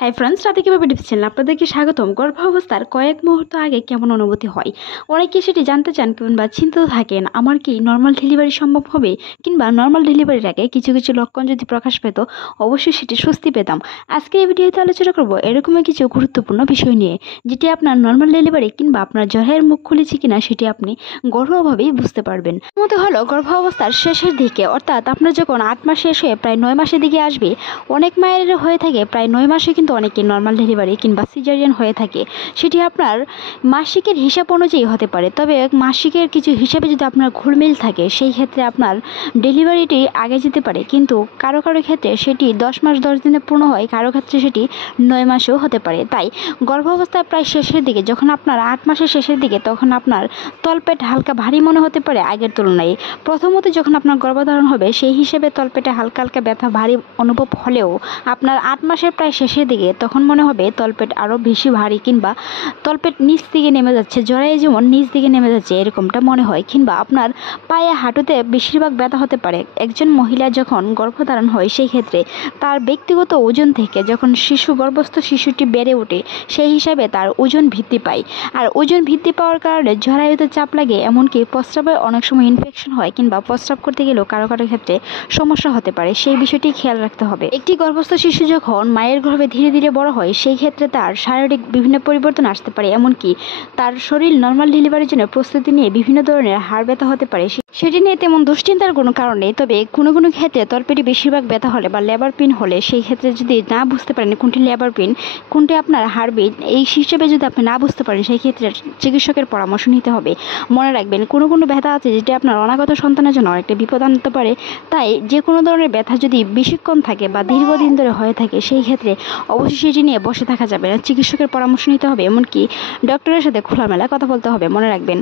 Hi friends, রাতে কিভাবে tips channel আপনাদেরকে স্বাগতম। গর্ভাবস্থার কয়েক মুহূর্ত আগে কেমন অনুভূতি হয়, অনেকে সেটি জানতে চান কিংবা চিন্তিত থাকেন। আমার কি নর্মাল ডেলিভারি সম্ভব হবে, কিংবা নর্মাল ডেলিভারির আগে কিছু কিছু লক্ষণ যদি প্রকাশ পেত অবশ্যই সেটি স্বস্তি পেতাম। আজকে এই ভিডিওতে আলোচনা করব এরকমই কিছু গুরুত্বপূর্ণ বিষয় নিয়ে, যেটি আপনার নর্মাল ডেলিভারি কিংবা আপনার জ্বরের মুখ খুলেছে কিনা সেটি আপনি ঘরোয়াভাবেই বুঝতে পারবেন। মতো হলো গর্ভাবস্থার শেষের দিকে, অর্থাৎ আপনার যখন 8 মাস শেষ হয়ে প্রায় 9 মাসের দিকে আসবে। অনেক মায়ের হয়ে থাকে প্রায় 9 মাসে, কিন্তু অনেকে নর্মাল ডেলিভারি কিংবা সিজারিয়ান হয়ে থাকে। সেটি আপনার মাসিকের হিসাব অনুযায়ী হতে পারে, তবে মাসিকের কিছু হিসাবে যদি আপনার ঘুলমিল থাকে সেই ক্ষেত্রে আপনার ডেলিভারিটি আগে যেতে পারে, কিন্তু কারো কারো ক্ষেত্রে সেটি 10 মাস 10 দিনে পূর্ণ হয়, কারো ক্ষেত্রে সেটি 9 মাসেও হতে পারে। তাই গর্ভাবস্থার প্রায় শেষের দিকে, যখন আপনার 8 মাসের শেষের দিকে, তখন আপনার তলপেট হালকা ভারী মনে হতে পারে আগের তুলনায়। প্রথমত যখন আপনার গর্ভধারণ হবে সেই হিসেবে তলপেটে হালকা হালকা ব্যথা ভারী অনুভব হলেও আপনার 8 মাসের প্রায় শেষের দিকে তখন মনে হবে তলপেট আরও বেশি ভারী, কিংবা তলপেট নিচ দিকে নেমে যাচ্ছে, জরায়ে যেমন নিচ দিকে নেমে যাচ্ছে এরকমটা মনে হয়। কিংবা আপনার পায়ে হাঁটুতে বেশিরভাগ ব্যথা হতে পারে। একজন মহিলা যখন গর্ভধারণ হয় সেই ক্ষেত্রে তার ব্যক্তিগত ওজন থেকে যখন গর্ভস্থ শিশুটি বেড়ে ওঠে সেই হিসাবে তার ওজন বৃদ্ধি পায়, আর ওজন বৃদ্ধি পাওয়ার কারণে জরায়ুতে চাপ লাগে, এমনকি প্রস্রাবে অনেক সময় ইনফেকশন হয়, কিংবা প্রস্রাব করতে গেলেও কারো কারো ক্ষেত্রে সমস্যা হতে পারে। সেই বিষয়টি খেয়াল রাখতে হবে। একটি গর্ভস্থ শিশু যখন মায়ের গর্ভে ধীরে ধীরে বড় হয় সেই ক্ষেত্রে তার শারীরিক বিভিন্ন পরিবর্তন আসতে পারে, এমনকি তার শরীর নর্মাল ডেলিভারির জন্য প্রস্তুতি নিয়ে বিভিন্ন ধরনের হাড় ব্যথা হতে পারে। সেটি নিয়ে তেমন দুশ্চিন্তার কোনো কারণ নেই, তবে কোনো কোনো ক্ষেত্রে তলপেটে বেশিরভাগ ব্যথা হলে বা লেবার পেন হলে সেই ক্ষেত্রে যদি না বুঝতে পারেন কোনটি লেবার পেন কোনটি আপনার হার্টবিট, এই হিসেবে যদি আপনি না বুঝতে পারেন সেই ক্ষেত্রে চিকিৎসকের পরামর্শ নিতে হবে। মনে রাখবেন, কোনো কোনো ব্যথা আছে যেটি আপনার অনাগত সন্তানের জন্য অনেকটা বিপদ আনতে পারে। তাই যে কোনো ধরনের ব্যথা যদি বেশিক্ষণ থাকে বা দীর্ঘদিন ধরে হয়ে থাকে সেই ক্ষেত্রে অবশ্যই সেটি নিয়ে বসে থাকা যাবে না, চিকিৎসকের পরামর্শ নিতে হবে, এমনকি ডক্টরের সাথে খোলামেলা কথা বলতে হবে। মনে রাখবেন,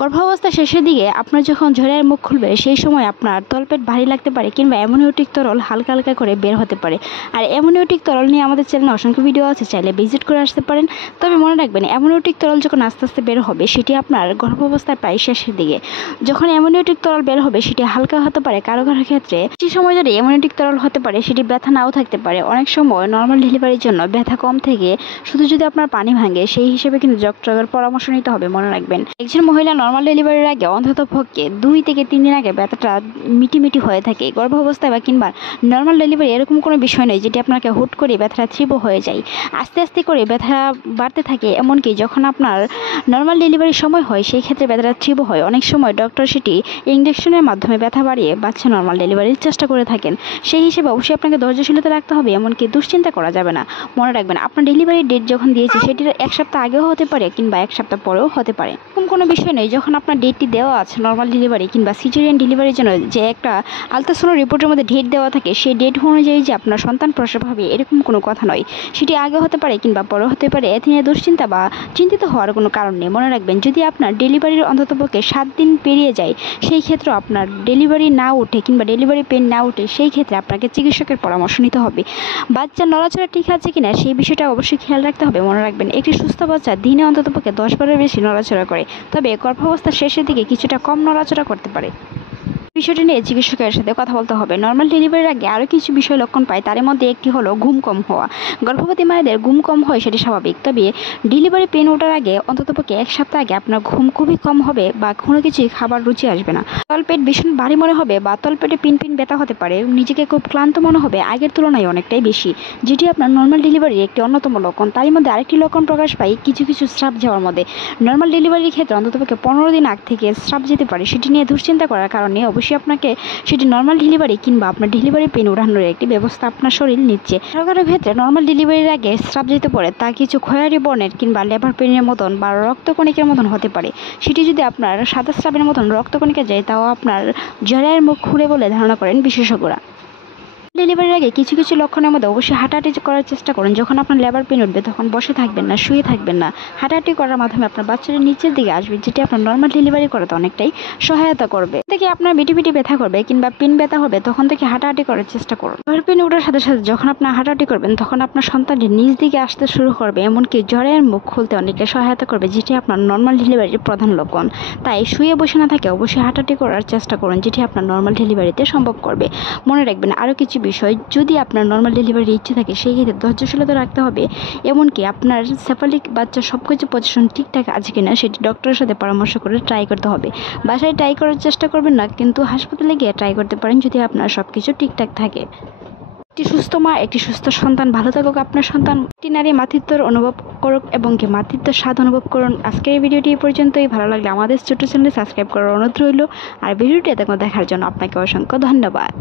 গর্ভাবস্থা শেষের দিকে আপনার যখন ঝরের মুখ খুলবে সেই সময় আপনার তলপেট ভারী লাগতে পারে, কিংবা অ্যামনিওটিক তরল হালকা হালকা করে বের হতে পারে। আর অ্যামনিওটিক তরল নিয়ে আমাদের চ্যানেলে অসংখ্য ভিডিও আছে, চাইলে ভিজিট করে আসতে পারেন। তবে মনে রাখবেন, অ্যামনিওটিক তরল যখন আস্তে আস্তে বের হবে সেটি আপনার গর্ভাবস্থার প্রায় শেষের দিকে। যখন অ্যামনিওটিক তরল বের হবে সেটি হালকা হতে পারে, কারো কারো ক্ষেত্রে সেই সময় যদি অ্যামনিওটিক তরল হতে পারে সেটি ব্যথা নাও থাকতে পারে। অনেক সময় নর্মাল ডেলিভারির জন্য ব্যথা কম থেকে শুধু যদি আপনার পানি ভাঙে সেই হিসেবে কিন্তু ডক্টরের পরামর্শ নিতে হবে। মনে রাখবেন, একজন মহিলা নর্মাল ডেলিভারির আগে অন্তত পক্ষে 2 থেকে 3 দিন আগে ব্যথাটা মিটি হয়ে থাকে। গর্ভাবস্থায় বা কিংবা নর্মাল ডেলিভারি এরকম কোনো বিষয় নয় যেটি আপনাকে হুট করে ব্যথাটা তীব্র হয়ে যায়। আস্তে আস্তে করে ব্যথা বাড়তে থাকে, এমনকি যখন আপনার নর্মাল ডেলিভারির সময় হয় সেই ক্ষেত্রে ব্যথাটা তীব্র হয়। অনেক সময় ডক্টর সেটি ইঞ্জেকশনের মাধ্যমে ব্যথা বাড়িয়ে বাচ্চা নর্মাল ডেলিভারির চেষ্টা করে থাকেন। সেই হিসেবে অবশ্যই আপনাকে ধৈর্যশীলতা রাখতে হবে, এমনকি দুশ্চিন্তা করা যাবে না। মনে রাখবেন, আপনার ডেলিভারির ডেট যখন দিয়েছে সেটির 1 সপ্তাহ আগেও হতে পারে, কিংবা 1 সপ্তাহ পরেও হতে পারে। এরকম কোনো বিষয় নেই। যখন আপনার ডেটটি দেওয়া আছে নর্মাল ডেলিভারি কিংবা সিজারিয়ান ডেলিভারির জন্য, যে একটা আলট্রাসাউন্ড রিপোর্টের মধ্যে ডেট দেওয়া থাকে, সেই ডেট অনুযায়ী যে আপনার সন্তান প্রসব হবে এরকম কোনো কথা নয়। সেটি আগে হতে পারে কিংবা পরে হতে পারে, এতে নিয়ে দুশ্চিন্তা বা চিন্তিত হওয়ার কোনো কারণ নেই। মনে রাখবেন, যদি আপনার ডেলিভারির অন্ততপক্ষে 7 দিন পেরিয়ে যায় সেই ক্ষেত্রে আপনার ডেলিভারি না ওঠে কিংবা ডেলিভারি পেন না ওঠে সেই ক্ষেত্রে আপনাকে চিকিৎসকের পরামর্শ নিতে হবে। বাচ্চার নড়াচড়া ঠিক আছে কিনা সেই বিষয়টা অবশ্যই খেয়াল রাখতে হবে। মনে রাখবেন, একটি সুস্থ বাচ্চা দিনে অন্ততপক্ষে 10 বারের বেশি নড়াচড়া করে, তবে গর্ভাবস্থার শেষের দিকে কিছুটা কম নড়াচড়া করতে পারে। বিষয়টি নিয়ে চিকিৎসকের সাথে কথা বলতে হবে। নর্মাল ডেলিভারির আগে আরও কিছু বিষয় লক্ষণ পায়, তার মধ্যে একটি হলো ঘুম কম হওয়া। গর্ভবতী মায়েদের ঘুম কম হয় সেটি স্বাভাবিক, তবে ডেলিভারি পেন ওঠার আগে অন্ততপক্ষে 1 সপ্তাহ আগে আপনার ঘুম খুবই কম হবে বা কোনো কিছুই খাবার রুচি আসবে না। তলপেট ভীষণ ভারী মনে হবে বা তলপেটে পিন ব্যথা হতে পারে। নিজেকে খুব ক্লান্ত মনে হবে আগের তুলনায় অনেকটাই বেশি, যেটি আপনার নর্মাল ডেলিভারির একটি অন্যতম লক্ষণ। তারই মধ্যে আরেকটি লক্ষণ প্রকাশ পায় কিছু কিছু স্রাব যাওয়ার মধ্যে। নর্মাল ডেলিভারির ক্ষেত্রে অন্ততপক্ষে 15 দিন আগ থেকে স্রাব যেতে পারে। সেটি নিয়ে দুশ্চিন্তা করার কারণে অবশ্যই আপনাকে সেটি নর্মাল ডেলিভারি কিংবা আপনার ডেলিভারি পেন ওঠানোর একটি ব্যবস্থা আপনার শরীর নিচ্ছে। কারো কারো ক্ষেত্রে নর্মাল ডেলিভারির আগে স্রাব যেতে পারে, তা কিছু খয়েরি বর্ণের কিংবা লেবার পেনের মতন বা রক্তকণিকের মতন হতে পারে। সেটি যদি আপনার সাদা স্রাবের মতন রক্তকণিকা যায় তাও আপনার জ্বরের মুখ খুলে বলে ধারণা করেন বিশেষজ্ঞরা। ডেলিভারির আগে কিছু কিছু লক্ষণের মধ্যে অবশ্যই হাঁটাহাঁটি করার চেষ্টা করুন। যখন আপনার লেবার পেন উঠবে তখন বসে থাকবেন না, শুয়ে থাকবেন না। হাঁটাহাঁটি করার মাধ্যমে আপনার বাচ্চাটা নিচের দিকে আসবে, যেটি আপনার নর্মাল ডেলিভারি করাতে অনেকটাই সহায়তা করবে। থেকে আপনার বিটি ব্যথা করবে কিংবা পিন ব্যথা হবে তখন থেকে হাঁটাহাঁটি করার চেষ্টা করুন। লেবার পেন ওঠার সাথে সাথে যখন আপনার হাঁটাহাঁটি করবেন তখন আপনার সন্তানটি নিচ দিকে আসতে শুরু করবে, এমনকি জ্বরের মুখ খুলতে অনেকটাই সহায়তা করবে, যেটি আপনার নর্মাল ডেলিভারির প্রধান লক্ষণ। তাই শুয়ে বসে না থাকে অবশ্যই হাঁটাহাঁটি করার চেষ্টা করুন, যেটি আপনার নর্মাল ডেলিভারিতে সম্ভব করবে। মনে রাখবেন, আরও কিছু বিষয়। যদি আপনার নর্মাল ডেলিভারির ইচ্ছে থাকে সেই ক্ষেত্রে ধৈর্যশীলতা রাখতে হবে। এমনকি আপনার সেফালিক বাচ্চার সব কিছু পজিশন ঠিকঠাক আছে কিনা সেটি ডক্টরের সাথে পরামর্শ করে ট্রাই করতে হবে। বাসায় ট্রাই করার চেষ্টা করবেন না, কিন্তু হাসপাতালে গিয়ে ট্রাই করতে পারেন যদি আপনার সব কিছু ঠিকঠাক থাকে। একটি সুস্থ মা, একটি সুস্থ সন্তান। ভালো থাকুক আপনার সন্তান। একটি নারী মাতৃত্বর অনুভব করুক এবং কি মাতৃত্বের স্বাদ অনুভব করুন। আজকের এই ভিডিওটি এই পর্যন্তই। ভালো লাগলে আমাদের ছোট্ট চ্যানেলে সাবস্ক্রাইব করার অনুরোধ রইল। আর ভিডিওটি এতক্ষণ দেখার জন্য আপনাকে অসংখ্য ধন্যবাদ।